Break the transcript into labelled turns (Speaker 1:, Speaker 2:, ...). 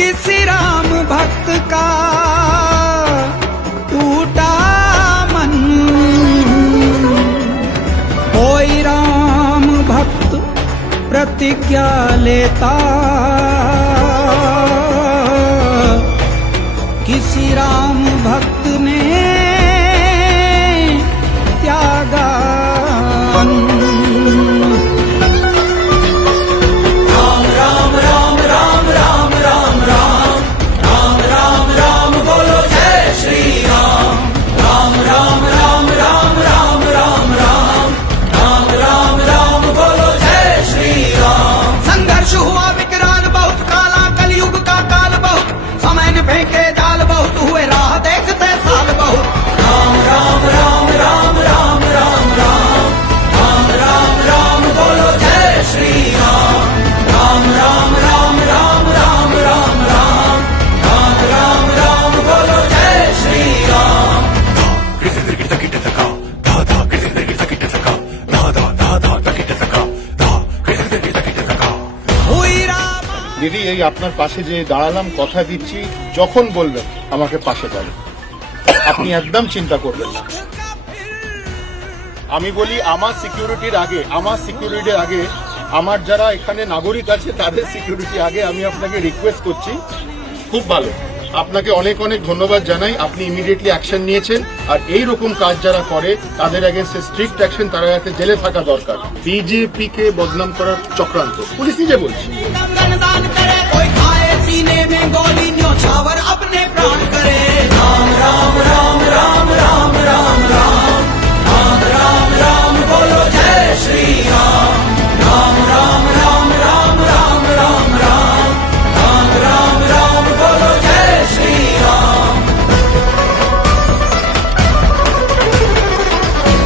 Speaker 1: किसी राम भक्त का टूटा मन। कोई राम भक्त प्रतिज्ञा लेता।
Speaker 2: দিদি, এই আপনার পাশে যে দাঁড়ালাম, কথা দিচ্ছি, যখন বলবেন আমাকে পাশে পাবেন আপনি একদম চিন্তা করবেন না। আমি বলি, আমার সিকিউরিটির আগে, আমার সিকিউরিটির আগে, আমার যারা এখানে নাগরিক আছে, তাদের সিকিউরিটি আগে আমি আপনাকে রিকোয়েস্ট করছি। খুব ভালো। আপনাকে অনেক অনেক ধন্যবাদ জানাই, আপনি ইমিডিয়েটলি অ্যাকশন নিয়েছেন। আর এই রকম কাজ যারা করে, তাদের এগেনস্টে স্ট্রিক্ট অ্যাকশন তারা যাতে জেলে থাকা দরকার। বিজেপি কে বদনাম করার চক্রান্ত। পুলিশ নিজে বলছে।